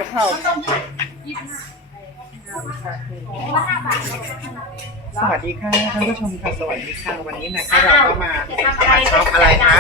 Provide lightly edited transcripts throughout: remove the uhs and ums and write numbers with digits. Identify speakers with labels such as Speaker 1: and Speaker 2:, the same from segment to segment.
Speaker 1: เข้า
Speaker 2: สวัสดีค่ะท่านผู้ชมค่ะสวัสดีค่ะวันนี้นะคะเราก็มาช็อปอะไรคะ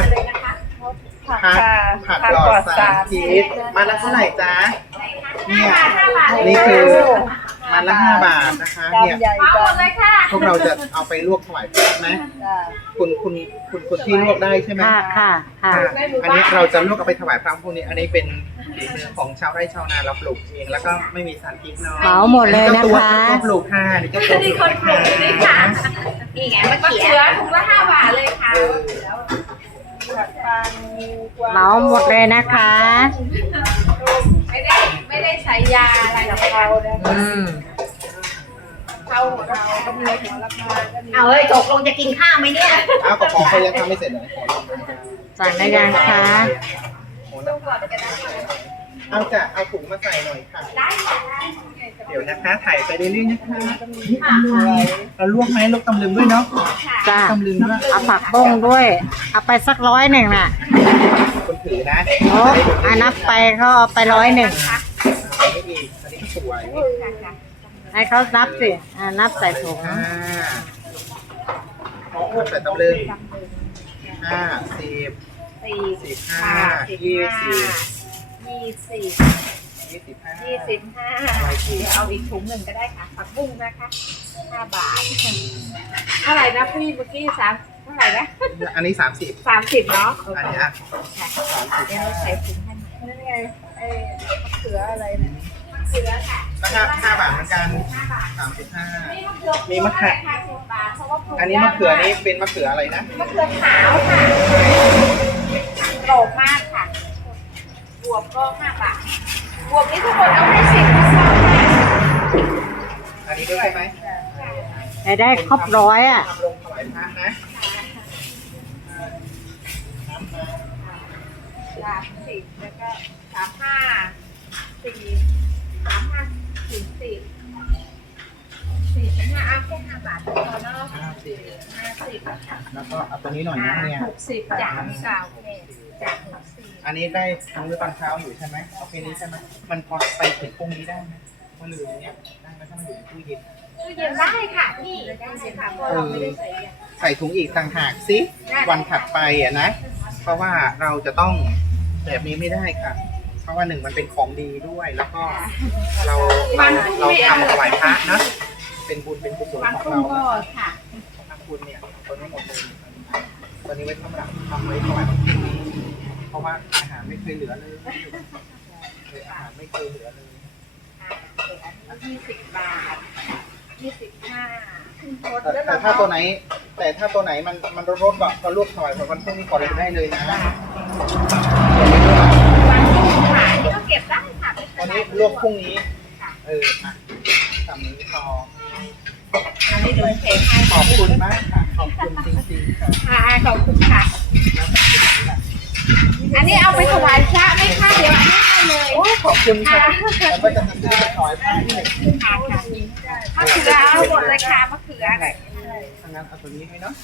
Speaker 2: ผักปลอดสารพิษมาละเท่าไหร่จ๊ะเนี่ยนี่คือมาละ5 บาทนะคะเนี่ยพวกเราจะเอาไปลวกถวายพระไหมคุณที่ลวกได้ใช่ไหม
Speaker 3: ค่ะ
Speaker 2: อันนี้เราจะลวกเอาไปถวายพระพวกนี้อันนี้เป็นฝีมือของชาวไร่ชาวนาเราปลูกเองแล้วก็ไม่มีสารพิษเนาะ
Speaker 3: เหมาหมดเลยนะคะ
Speaker 2: ก็ปลูกค่ะนี่ก็ปลูกค่ะ
Speaker 1: นี่ไงมะเขือถุงละ5 บาทเลยค่ะ
Speaker 3: เหมาหมดเลยนะคะ
Speaker 1: ไม่ได้ใช้ยาอะไรนะเราเราก็มีหัวราคาเอาเฮ้ยตกลงจะกินข้าวไหมเนี่ย
Speaker 2: อ้าวก็ของเขายังทำไม่เสร็จเลย
Speaker 3: สั่งได้ยังคะ
Speaker 2: เอาถุงมาใส่หน่อยค่ะเดี๋ยวนะคะถ่ายไปเรื่อยๆนะคะเราลวกไหมลวกตำลึงด้วยเนาะ
Speaker 3: จ้า
Speaker 2: ตำลึงด้วย
Speaker 3: เอาผักบ้งด้วยเอาไปสัก100น่ะ
Speaker 2: คนถือนะ
Speaker 3: โอ้นับไปเขาเอาไป100
Speaker 2: อันนี้ก็สวย
Speaker 3: ให้เขานับสินับใส่ถุง
Speaker 2: ใส่ตำลึง10 15
Speaker 1: 25เอาอีกถุงหนึ่งก็ได้ค่ะผักบุ้งนะคะ5 บาทเท่าไหร่นะพี่เมื่อกี้3เท่าไหร่นะ
Speaker 2: อันนี้30
Speaker 1: เนาะ
Speaker 2: อันนี้30
Speaker 1: เดี๋ยวเราใส่ถุงให้นั่นไงมะเขืออะไรนะมะเขือค่ะ
Speaker 2: 5 บาทเหมือนกัน35มีมะเขืออันนี้มะเขือนี่เป็นมะเขืออะไรนะ
Speaker 1: มะเขือขาวค่ะโกรธมากค่ะบวบก็5 บาทบวบนี้ทุกคนเอาให้10
Speaker 2: อันนี้ด้วยใช่ไหม
Speaker 3: ได้ครบ100อ่ะ
Speaker 2: ลงถวายพระนะ
Speaker 1: 30แล้วก็35 4 35 4 45เอาแค่5 บาทพอเนาะ50
Speaker 2: แล้วก็เอาตัวนี้หน่อยนะเนี่ย
Speaker 1: 60จาก
Speaker 2: อันนี้ได้ทั้งมื้อตอนเช้าอยู่ใช่ไหมโอเคนี้ใช่ไหมมันพอไปถึงพรุ่งนี้ได้ไหมเมื่อลืมเนี่ยได้ไหมถ้ามันอยู่ในตู้เย็น
Speaker 1: ได้ค่ะพี่ได้ค่ะเพราะเราไม่ได้
Speaker 2: ใส่ถุงอีกต่างหากสิวันถัดไปอ่ะนะเพราะว่าเราจะต้องแบบนี้ไม่ได้ค่ะเพราะว่า1มันเป็นของดีด้วยแล้วก็เราทำถวายพระนะเป็นบุญเป็นกุศลของเรา
Speaker 1: ค่ะ
Speaker 2: ทำบุญเนี่ยตัวนี้หมดเลยตัวนี้ไว้สำหรับทำไว้ถวายพระเพราะว่าอาหารไม่เคยเหลือเลยอาหารไม่เคยเหลือเลย
Speaker 1: 20 บาท25
Speaker 2: แต่ถ้าตัวไหนมันรสๆก็ลวกถวายวันพรุ่งนี้ก่อนได้เลยนะ
Speaker 1: วันนี้ก็เก็บได้ค่ะ
Speaker 2: วันนี้ลวกพรุ่งนี้ทำนี้พอ
Speaker 1: อันนี้โดยเทให้
Speaker 2: ขอบคุณมากค่ะขอบคุณจริงๆ
Speaker 1: ค่ะขอบคุณค่ะอันนี้เอาไปถวายพระไหมคะเดี๋ยวอันนี้ให้เลย
Speaker 2: ขอบคุณค่ะแล้วก็จะซื้อไปถวายพระที่
Speaker 1: ค่ะมะเขือเอาหมดเลยค่ะมะเขือ
Speaker 2: ทางนั้นเอาตัวนี้ให้เนาะ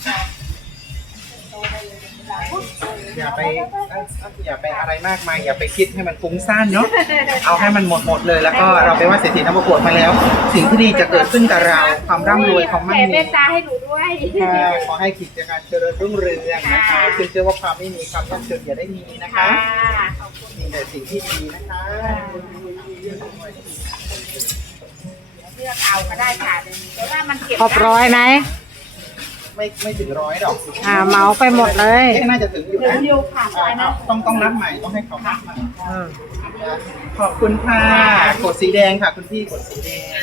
Speaker 2: อย่าไปอะไรมากมายอย่าไปคิดให้มันฟุ้งซ่านเนาะเอาให้มันหมดเลยแล้วก็เราไปว่าเศรษฐีทำประกวดมาแล้วสิ่งที่ดีจะเกิดขึ้นกับเราความร่ำรวยความมั่งมี
Speaker 1: เมตตาให้หนูด้วย
Speaker 2: ขอให้กิจการเจริญรุ่งเรืองนะคะเชื่อว่าความไม่มีความยากจนอย่าได้มีนะคะมีแต่สิ่งที่ดีนะคะ
Speaker 1: เลือกเอาก็ได้ค่ะแต่ว่ามันเก็บ
Speaker 3: ครบ100ไหม
Speaker 2: ไม่ถึง100 ดอก
Speaker 3: เหมาไปหมดเลย
Speaker 2: น่าจะถึงอยู่นะต้องนับใหม่ต้องให้เขานับใหม่ขอบคุณค่ะกดสีแดงค่ะคุณพี่กดสีแดง